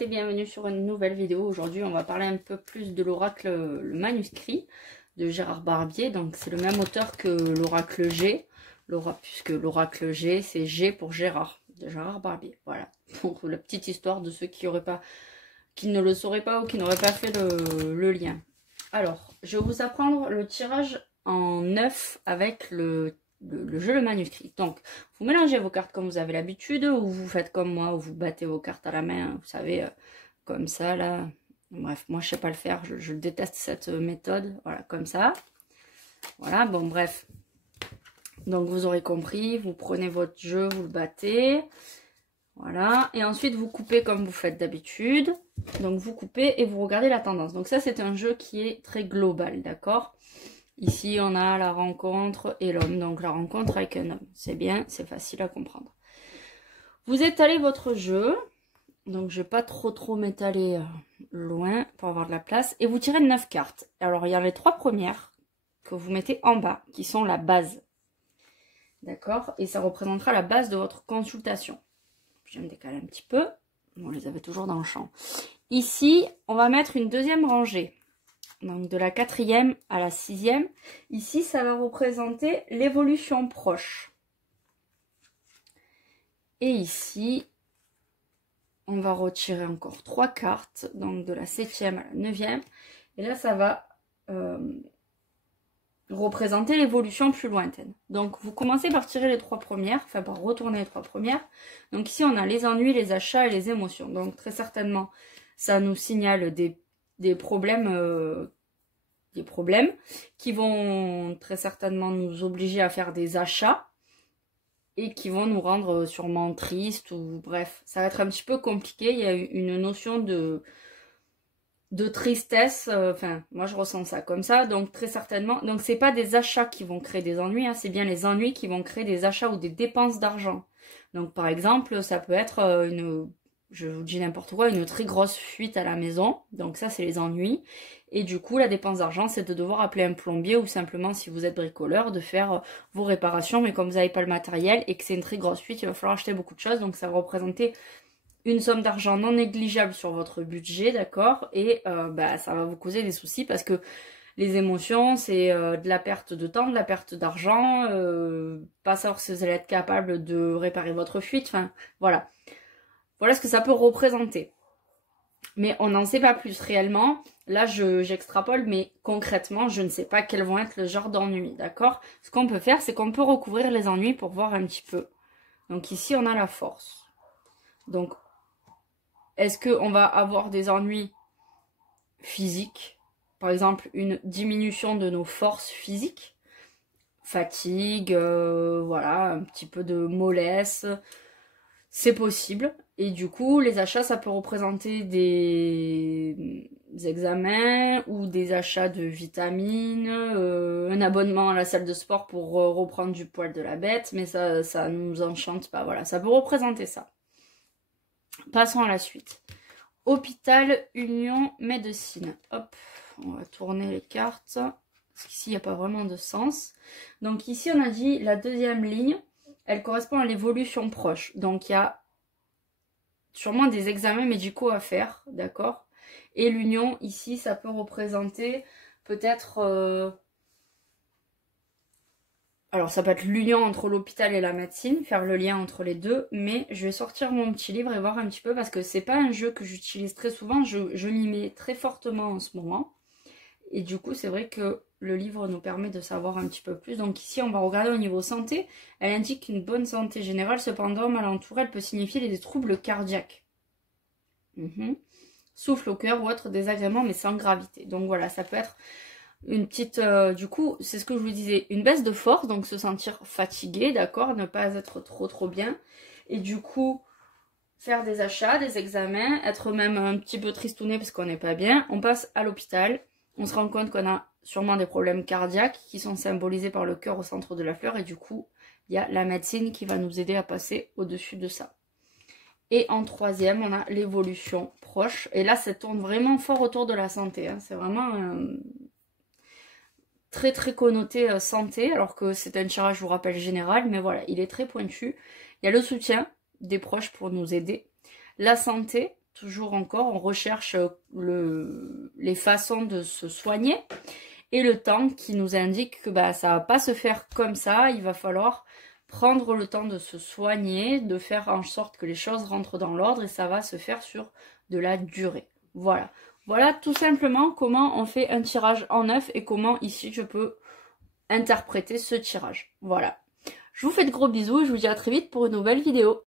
et bienvenue sur une nouvelle vidéo. Aujourd'hui on va parler un peu plus de l'oracle le manuscrit de Gérard Barbier. Donc c'est le même auteur que l'oracle G, puisque l'oracle G c'est G pour Gérard, de Gérard Barbier. Voilà, pour la petite histoire de ceux qui ne le sauraient pas ou qui n'auraient pas fait le lien. Alors, je vais vous apprendre le tirage en 9 avec le jeu le manuscrit. Donc, vous mélangez vos cartes comme vous avez l'habitude, ou vous faites comme moi, ou vous battez vos cartes à la main, vous savez, comme ça, là. Bref, moi, je sais pas le faire, je déteste cette méthode. Voilà, comme ça. Voilà, bon, bref. Donc, vous aurez compris, vous prenez votre jeu, vous le battez. Voilà, et ensuite, vous coupez comme vous faites d'habitude. Donc, vous coupez et vous regardez la tendance. Donc, ça, c'est un jeu qui est très global, d'accord ? Ici, on a la rencontre et l'homme. Donc, la rencontre avec un homme. C'est bien, c'est facile à comprendre. Vous étalez votre jeu. Donc, je ne vais pas trop m'étaler loin pour avoir de la place. Et vous tirez 9 cartes. Alors, il y a les 3 premières que vous mettez en bas, qui sont la base. D'accord? Et ça représentera la base de votre consultation. Je vais me décaler un petit peu. On les avait toujours dans le champ. Ici, on va mettre une deuxième rangée. Donc de la 4e à la 6e. Ici, ça va représenter l'évolution proche. Et ici, on va retirer encore 3 cartes. Donc de la 7e à la 9e. Et là, ça va représenter l'évolution plus lointaine. Donc vous commencez par tirer les 3 premières. Enfin, par retourner les 3 premières. Donc ici, on a les ennuis, les achats et les émotions. Donc très certainement, ça nous signale des problèmes qui vont très certainement nous obliger à faire des achats et qui vont nous rendre sûrement tristes ou bref, ça va être un petit peu compliqué. Il y a une notion de tristesse, enfin moi je ressens ça comme ça, donc très certainement, donc c'est pas des achats qui vont créer des ennuis, hein, c'est bien les ennuis qui vont créer des achats ou des dépenses d'argent. Donc par exemple, ça peut être je vous dis n'importe quoi, une très grosse fuite à la maison. Donc ça, c'est les ennuis. Et du coup, la dépense d'argent, c'est de devoir appeler un plombier ou simplement, si vous êtes bricoleur, de faire vos réparations. Mais comme vous n'avez pas le matériel et que c'est une très grosse fuite, il va falloir acheter beaucoup de choses. Donc ça va représenter une somme d'argent non négligeable sur votre budget, d'accord ? Et ça va vous causer des soucis parce que les émotions, c'est de la perte de temps, de la perte d'argent, pas savoir si vous allez être capable de réparer votre fuite. Enfin, voilà. Voilà ce que ça peut représenter. Mais on n'en sait pas plus réellement. Là, j'extrapole, mais concrètement, je ne sais pas quels vont être le genre d'ennuis, d'accord? Ce qu'on peut faire, c'est qu'on peut recouvrir les ennuis pour voir un petit peu. Donc ici, on a la force. Donc, est-ce qu'on va avoir des ennuis physiques? Par exemple, une diminution de nos forces physiques? Fatigue, voilà, un petit peu de mollesse. C'est possible. Et du coup, les achats, ça peut représenter des examens ou des achats de vitamines, un abonnement à la salle de sport pour reprendre du poil de la bête, mais ça nous enchante pas. Voilà, ça peut représenter ça. Passons à la suite. Hôpital, Union, médecine. Hop, on va tourner les cartes, parce qu'ici, il n'y a pas vraiment de sens. Donc ici, on a dit la deuxième ligne, elle correspond à l'évolution proche. Donc il y a sûrement des examens médicaux à faire, d'accord? Et l'union, ici, ça peut représenter peut-être... Alors, ça peut être l'union entre l'hôpital et la médecine, faire le lien entre les deux, mais je vais sortir mon petit livre et voir un petit peu, parce que c'est pas un jeu que j'utilise très souvent, je m'y mets très fortement en ce moment. Et du coup, c'est vrai que le livre nous permet de savoir un petit peu plus. Donc ici, on va regarder au niveau santé. Elle indique une bonne santé générale. Cependant, alentour, elle peut signifier des troubles cardiaques. Souffle au cœur ou autre désagrément, mais sans gravité. Donc voilà, ça peut être une petite... du coup, c'est ce que je vous disais, une baisse de force. Donc se sentir fatigué, d'accord, ne pas être trop bien. Et du coup, faire des achats, des examens, être même un petit peu tristouné parce qu'on n'est pas bien. On passe à l'hôpital. On se rend compte qu'on a sûrement des problèmes cardiaques qui sont symbolisés par le cœur au centre de la fleur. Et du coup, il y a la médecine qui va nous aider à passer au-dessus de ça. Et en troisième, on a l'évolution proche. Et là, ça tourne vraiment fort autour de la santé. Hein. C'est vraiment très connoté santé. Alors que c'est un tirage, je vous rappelle, général. Mais voilà, il est très pointu. Il y a le soutien des proches pour nous aider. La santé, toujours encore, on recherche les façons de se soigner et le temps qui nous indique que bah, ça va pas se faire comme ça, il va falloir prendre le temps de se soigner, de faire en sorte que les choses rentrent dans l'ordre et ça va se faire sur de la durée. Voilà. Voilà tout simplement comment on fait un tirage en 9 et comment ici je peux interpréter ce tirage. Voilà. Je vous fais de gros bisous et je vous dis à très vite pour une nouvelle vidéo.